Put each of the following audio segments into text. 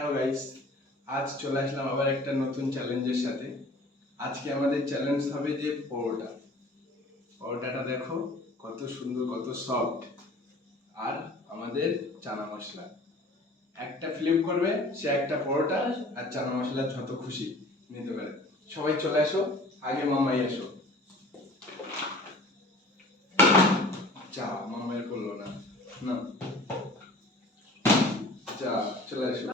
Hello guys, আজ চলে আসলাম আবার একটা নতুন চ্যালেঞ্জের সাথে। আজকে আমাদের চ্যালেঞ্জ হবে যে পরোটাটা দেখো কত সুন্দর, কত সফট। আর আমাদের চানা মশলা একটা ফ্লিপ করবে, সে একটা পরোটা আর চানা মশলা যত খুশি নিতে পারে। সবাই চলে আসো, আগে মামাই আসো। যা মামাই করলো না, না যা চলে আসো।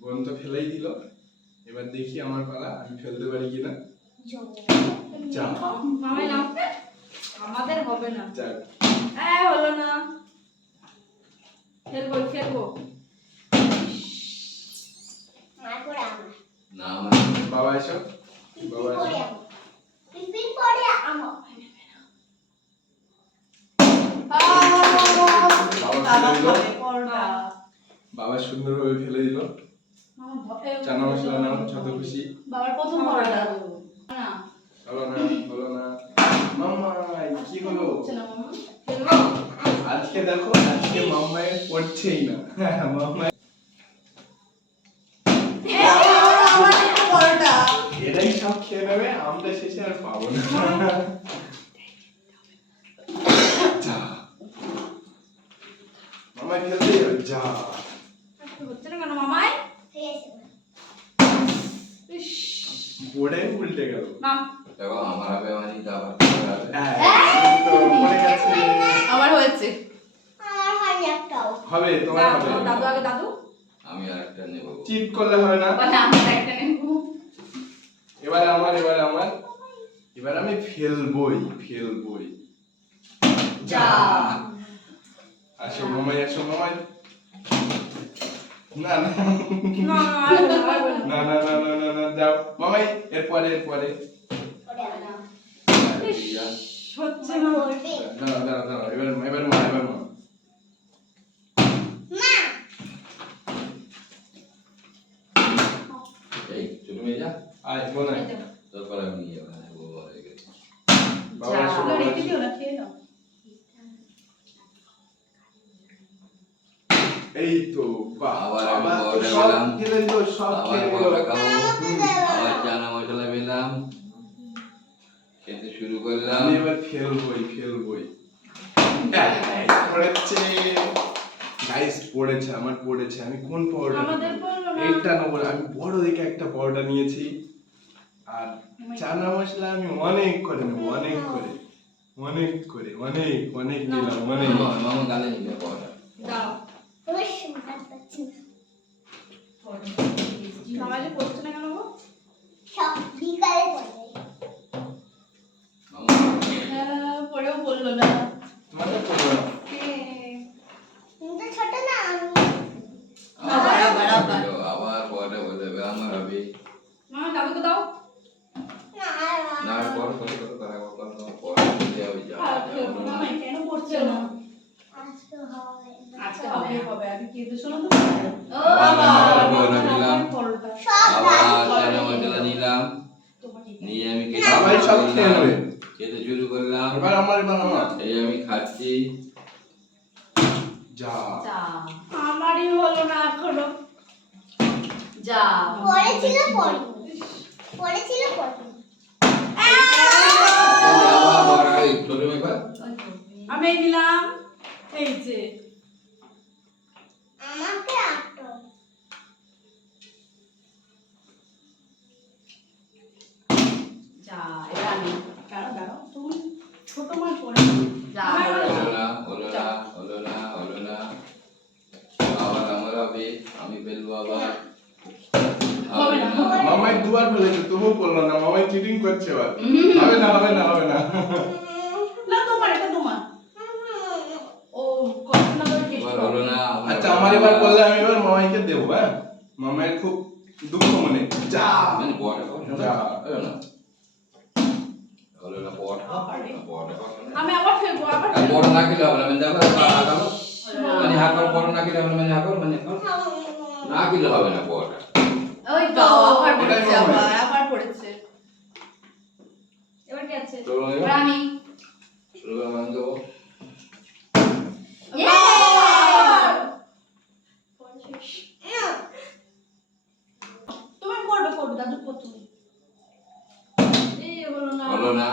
বোন তো ফেলেই দিল, এবার দেখি আমার পালা, আমি ফেলতে পারি কিনা। আমাদের হবে না, হলো না। ফেলবো বাবা এসো, বাবা এসো। বাবা সুন্দরভাবে ফেলে দিল। চানা মশলা নাও, যত খুশি। বাবার প্রথম পরোটা হলো না মাম্মা, কি হলো আজকে? দেখো আজকে মাম্মাই পড়ছেই না। মাম্মাই এরাই সব খেয়ে নেবে, আমরা শেষে আর পাবো না। যা মামাই ফেলতে যা হচ্ছে না কেন মামাই? বোর্ডে উল্টে গেল। দেখো আমার হবে মানে দাবার আমার হয়েছে, হবে তোমার হবে। দাদু আগে দাদু, আমি আরেকটা নেব। চিট করলে হবে না। মানে আমরা একটা নেব। এবার আমার এবার আমি ফেলবই। যা আসো মামাই, আসো মামাই। না না না না না না না না যাও মামাই, এরপরে হচ্ছে না। দাঁড়াও এবার মা এই ছোট মেয়ে যা আয় বোন আয়। তারপর আমি নিয়ে যাবো হয়ে গেছে। বাবা এসো, বাবা রেখে এসো। দিও না, খেয়ে নাও। এই তো বাহ, আবার বাবা আমি তো পরোটা সব পেলাম। খেলে দিল, সব আবার খেয়ে পরোটা নিল। খাবো, আবার চানা মশলা পেলাম, খেতে শুরু করলাম। আমি এবার ফেলবই। পড়েছে গাইস, পড়েছে। আমি কোন পরোটা আমাদের বললো না। এইটা নেবো না, আমি বড় দেখে একটা পরোটা নিয়েছি। আর চানা মশলা আমি অনেক করে নেবো, অনেক নিলাম, অনেক। মামা গালে নিবে পরোটা। দাও সবাই যে পড়ছে না কেন গো? মামা পড়েও বললো না। তোমাদের পড়লো না। আবার পরোটা বলে দেবে আমার হবে। মামা দাদুকে দাও। না পর পরোটা দিতে হবে যা। মামা কেন পড়ছে না? আজকে হবে আগে কি দিছো না তো? ও বাবা, পরোটা নিলাম, পরোটা আবার চানা মশলা নিলাম, নিয়ে আমি সবাই সব খেয়ে নেবে। খেতে শুরু করলাম। এবার আমার এই আমি খাচ্ছি। যা আমারই হলো না এখনো। যা আমি এই নিলাম, এই যে যা এটা আমি দাঁড়াও তুমি ছোট মাছ পড়ে যা হলো না। আবার আমার হবে, আমি ফেলবো আবার। হবে না। মামাই দুবার ফেলেছে, তবুও করলো না। মামাই চিটিং করছে এবার। হবে না। না তোমার, এটা তোমার। ও কত না করে টেস্ট এবার হলো না। আচ্ছা আমার এবার করলে আমি এবার মামাইকে দেবো। হ্যাঁ, মামাইয়ের খুব দুঃখ মনে। যা মানে বড় যা হলো না বড়। আমি আবার ফেলবো, আবার বড় না খেলে হবে না, মানে দেখো আগালো মানে হাত বড় না খেলে হবে না, মানে হাত মানে না খেলে হবে না বড়টা। ওই তো প্রথমে এই হলো না হলো না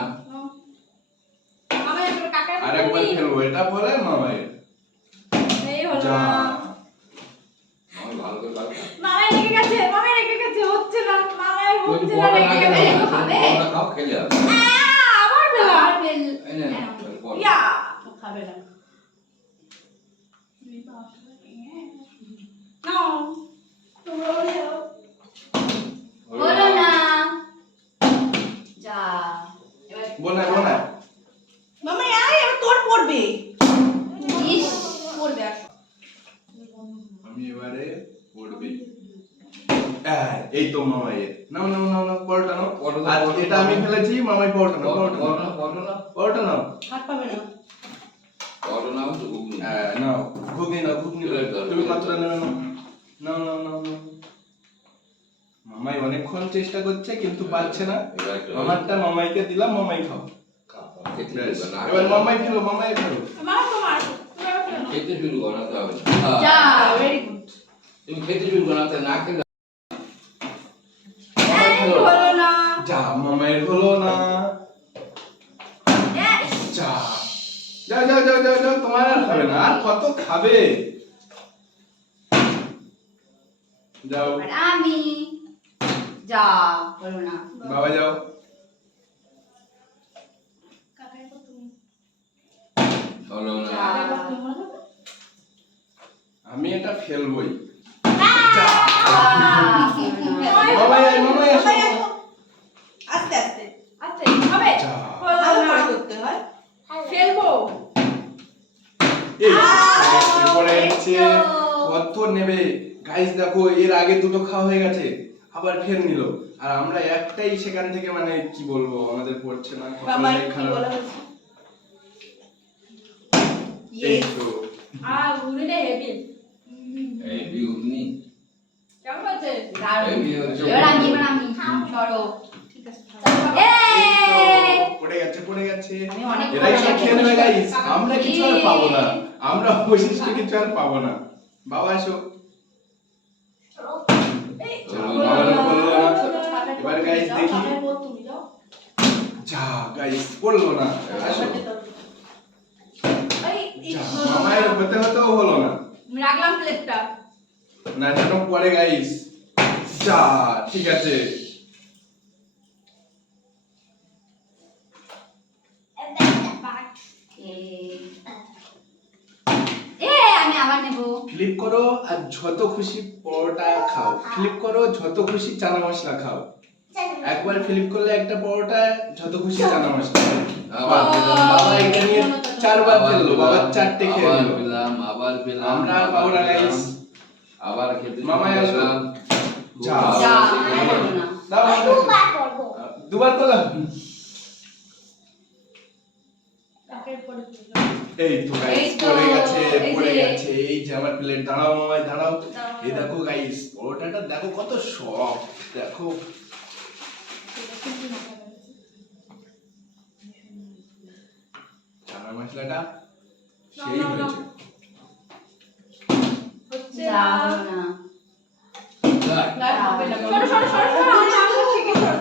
মামা একবার কাকার আর একবার খেলবো, এটা পরে মামায়ের। এই হলো যা না আমার ভালো করে লাগবে মামাই রেখে গেছে হচ্ছে না মামাই তুই হচ্ছে না বড় রেখে লাগে গেছে না খাবে বড় খাও খেলে যাবে আবার বেলা এই না বড় ইয়া খাবে না নাও তোমরা যাও হলো না যা এবার বোনা বোনা মামা আয় এবার তোর পড়বে ইস পড়বে আর আমি এবারে পড়বে। এই তো মামায়ের। নাও নাও নাও নাও, পরোটা নাও। পরোটা, আর পরোটা। এটা আমি ফেলেছি, মামাই পরোটা নাও, পরোটা নাও। বড় না পরোটা নাও। হাত পাবে না বড় না তো ঘুগনি নাও, ঘুগনি নাও, ঘুগনি নাও। তুমি কতটা নেবে নাও। নাও নাও নাও নাও। মামাই অনেকক্ষণ চেষ্টা করছে কিন্তু পারছে না। এবার একটু মামারটা মামাইকে দিলাম, মামাই খাও। খেতে ব্যাস। দিবে না এবার মামাই ফেলো, মামাই ফেলো। মামা তোমার তুমি এবার ফেলো খেতে শুরু করো না তো হবে যা ভেরি গুড তুমি খেতে শুরু করো না তো না খেলে মামাই ফেলো। হলো না যা, মামাইয়ের হলো না। যা। যাও যাও যাও যাও যাও, তোমার আর খাবে না। আর কত খাবে? যাও, এবার আমি যা হলো না বাবা যাও। কাকাই কত তুমি হলো না যা আমি এটা ফেলবই। মামাই মামাই আসো। আস্তে আস্তে আস্তে হবে যা। ভালো করে করতে হয় ফেলবো এই, এরপরে হচ্ছে কত নেবে গাইস, দেখো এর আগে দুটো খাওয়া হয়ে গেছে, আবার ফের নিল। আর আমরা একটাই সেখান থেকে, মানে কি বলবো, আমাদের পড়ছে না, মামাই কপালটাই কি খারাপ। বলা হচ্ছে এই তো ঘুরিলে হেভি এই ঘুগনি কেমন আছে দারুণ এই হচ্ছে এবার আমি সরো ঠিক আছে এই তো, পড়ে গেছে পড়ে গেছে। আমি অনেক এরাই সব পড়ে খেয়ে নেবে গাইস, আমরা কিছু আর গেছি। পাবো না, আমরা অবশিষ্ট কিছু আর পাবো না। বাবা আসো। এই হলো না। এবার guys দেখি। তুমি যাও যা গাইস, পড়লো না। আসো। যা, মামায়ের হতে হতেও হলো না। আমি রাখলাম প্লেটটা না, যেন পরে গাইস। যা, ঠিক আছে। আমি আবার নেব ফ্লিপ করো আর যত খুশি পরোটা খাও, ফ্লিপ করো যত খুশি চানা মশলা খাও। একবার ফ্লিপ করলে একটা পরোটা, যত খুশি চানা মশলা। আবার পেলাম বাবা এটা নিয়ে 4 বার ফেললো, বাবা 4টে খেয়ে আবার নিল। পেলাম আবার পেলাম আমরা আর পাবো না গাইস। আবার খেতে মামাই আসো। যা। যা আর হলো না দাও, দুবার করলাম। এই তো গাইস, এই তো, পড়ে গেছে এই পড়ে যে। গেছে। এই যে আমার প্লেট, দাঁড়াও মামাই দাঁড়াও। এই দেখো গাইস, পরোটাটা দেখো কত সফট, দেখো। চানা মশলাটা সেই হয়েছে। হচ্ছে যা হলো না সরো সরো সরো সরো আমরা শিখে সরো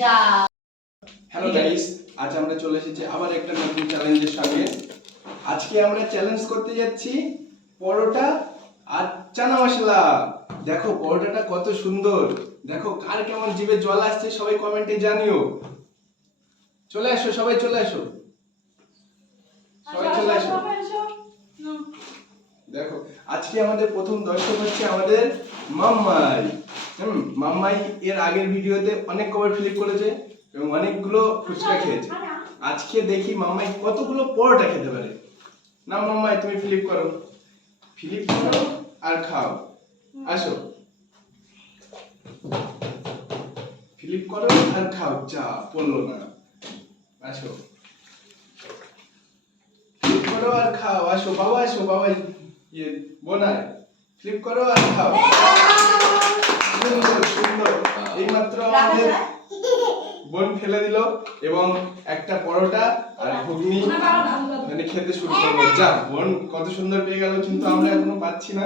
যা হ্যালো গাইস, আজ আমরা চলে এসেছি আবার একটা নতুন চ্যালেঞ্জের সঙ্গে। আজকে আমরা চ্যালেঞ্জ করতে যাচ্ছি পরোটা আর চানা মশলা। দেখো পরোটাটা কত সুন্দর, দেখো কার কেমন জিভে জল আসছে সবাই কমেন্টে জানিও। চলে আসো সবাই, চলে আসো সবাই, চলে আসো। দেখো আজকে আমাদের প্রথম দর্শক হচ্ছে আমাদের মাম্মাই। মাম্মাই এর আগের ভিডিওতে অনেক কবার ফ্লিপ করেছে এবং অনেকগুলো ফুচকা খেয়েছে। আজকে দেখি মাম্মাই কতগুলো পরোটা খেতে পারে। না মাম্মাই, তুমি ফ্লিপ করো, ফ্লিপ করো আর খাও। আসো, ফ্লিপ করো আর খাও। যা, পড়লো না। আসো, ফ্লিপ করো আর খাও। আসো বাবা, আসো বাবা, ইয়ে বোনাই, ফ্লিপ করো আর খাও। সুন্দর সুন্দর। এইমাত্র আমাদের বোন ফেলে দিল এবং একটা পরোটা আর ঘুগনি মানে খেতে শুরু করলো। যা, বোন কত সুন্দর পেয়ে গেল, কিন্তু আমরা এখনো পাচ্ছি না।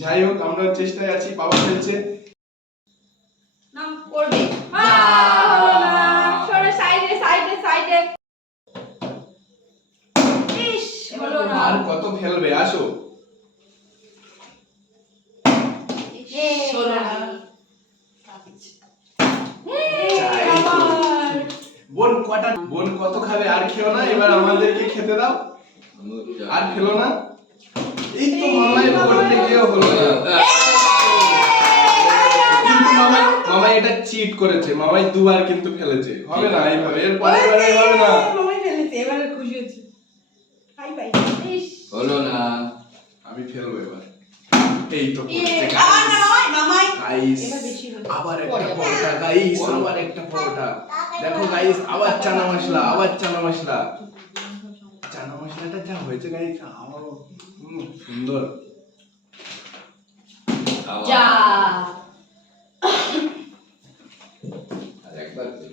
যাই হোক, আমরা চেষ্টায় আছি। বাবা ফেলছে। করবে হলো না। সরে সাইডে সাইডে সাইডে। ইস, হলো না। আর কত ফেলবে আসো। হলো না। বোন কত খাবে আর খেও না, এবার আমাদেরকে খেতে দাও। আর খেলো না। এই তো মামাই করতে গিয়েও হলো না। কিন্তু মামাই এটা চিট করেছে, মামাই দুবার কিন্তু ফেলেছে। হবে না এইভাবে, এর পরে এবারে হবে না। মামাই ফেলেছে, এবারে খুশি হচ্ছে। High five. ইস। হলো না। আমি ফেলবো এবার। এই তো ইয়ে, পড়েছে আবার না মামাই, মামাই। গাইস। এবার বেশি হলো। আবার একটা পরোটা গাইস, আবার একটা পরোটা। দেখো গাইস, আবার চানা মশলা, আবার চানা মশলা। চানা মশলাটা যা হয়েছে গাইস, আমার সুন্দর। আবার। যা আরেকবার দে।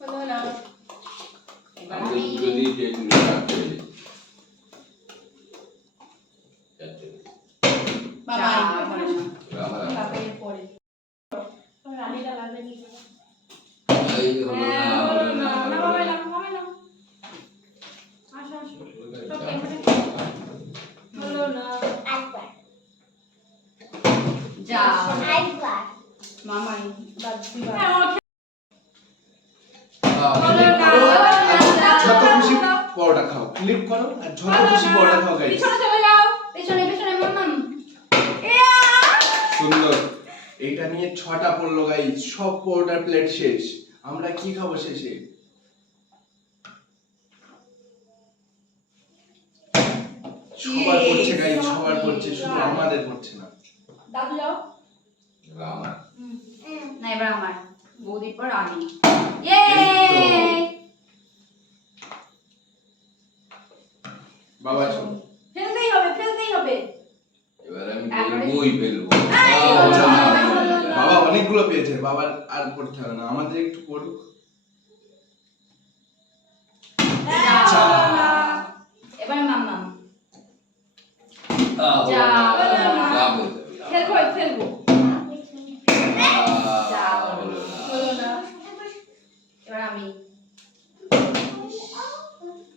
হলো না। আমি তো দুটো দিয়েছি, একটু রাখতে হবে। যাচ্ছে। মামাই। আবার আসো। তারপরে পরে। রানীটা লাগবে নি। এই হলো না, হলো না, না, হলো মামাই না। নাও, মামাই নাও। আসো, আসো। হলো না। যা মামাই, বাদ দিবা। হলো না। যত খুশি পরোটা খাও, ফ্লিপ করো আর যত খুশি পরোটা খাও গাইস। পিছনে চলে যাও। পেছনে পেছনে মাম্মাম ইয়া! সুন্দর। এইটা নিয়ে 6টা পড়লো গাইস, সব পরোটার প্লেট শেষ। আমরা কি খাবো শেষে? সবার পড়ছে গাইস, সবার পড়ছে, শুধু আমাদের পড়ছে না। দাদু যাও। আমার। না এবার আমার বৌদির পর আমি এই তো। বাবা এসো। ফেলতেই হবে, ফেলতেই হবে। এবার আমি ফেলবোই ফেলবো। আচ্ছা, হলো না। বাবা অনেকগুলো পেয়েছে, বাবার আর পড়তে হবে না, আমাদের একটু পড়ুক। আচ্ছা। এবার মাম্মাম হলো যা, না। হলো না। যা বলতে হবে। ফেলবো, ফেলবো। যা, হলো না। হলো না। এবার আমি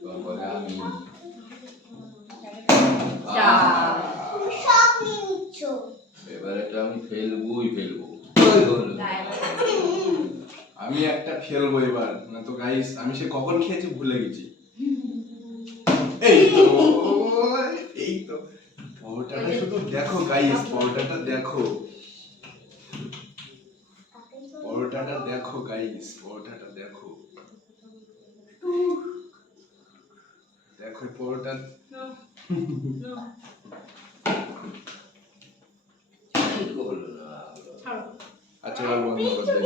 তারপরে আমি। যা। এবারে তো আমি ফেলবোই ফেলবো। ওই হলো না। তাই আমি একটা ফেলবো এবার, না তো গাইস আমি সে কখন খেয়েছি ভুলে গেছি। এই তো, এই তো পরোটাটা শুধু দেখো গাইস, পরোটাটা দেখো, পরোটাটা দেখো গাইস, পরোটাটা দেখো, দেখো পরোটা। No. No. হলো না। ছাড়ো। আচ্ছা এবার বন্ধ করে দে।